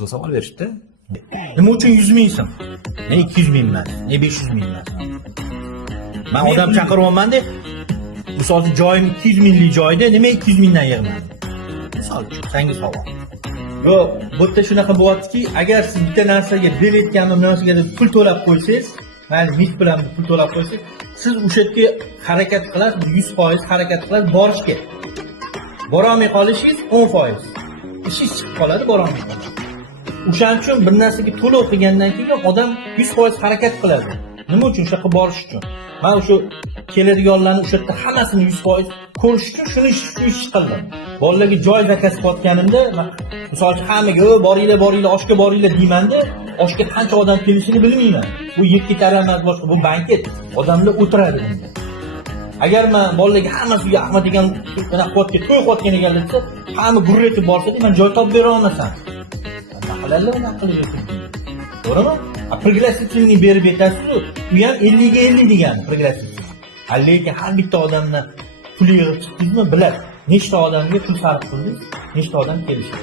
qizg'in savol berishdi. Nima uchun 100 ming so'm? Ne 200 ming emas, ne 500 ming emas. Men odam chaqiryapman deb, misol uchun joyim 200 minglik joyda nima 200 mingdan yig'madim? Misol uchun sangiz savol. Yo'q, bu yerda shunaqa bo'lyaptiki, agar siz bitta narsaga berayotgan narsaga pul to'lab qo'ysangiz, mayli mit bilan pul to'lab qo'ysangiz, siz o'sha yerga harakat qilasiz, 100% harakat qilasiz borishga. Bora olmay qolishingiz 10%. Ishingiz chiqib qoladi, bora olmay qoladi. O'shaning uchun bir narsaga to'lov qilgandan keyin odam 100% harakat qiladi. Nima uchun? O'sha yoqqa borish uchun. Men o'sha keladiganlarni o'sha yerda hammasini 100% ko'rish uchun shuni ish qildim. Bolalarga joy zakaz qilayotganimda, misol uchun hammaga boringlar, oshga boringlar deymanda, oshga qancha odam kelishini bilmayman. Bu yeb ketarlar emas boshqa, bu banket. Odamlar o'tiradi bunda. Agar men bolalarga hammasiga Ahmad degan quvvatga to'y qilayotgan ekanlar desa, hamma gurr etib borsa, men joy topib bera olmasam. Naqalarlar naqalayapti. To'g'rimi? Пригласительный berib aytasiz-ku, u ham 50 ga 50 degan пригласительный. Lekin har bitta odamni pul yig'ib chiqdingizmi, biladi. Nechta odamga pul sarf qildingiz, nechta odam kelishdi.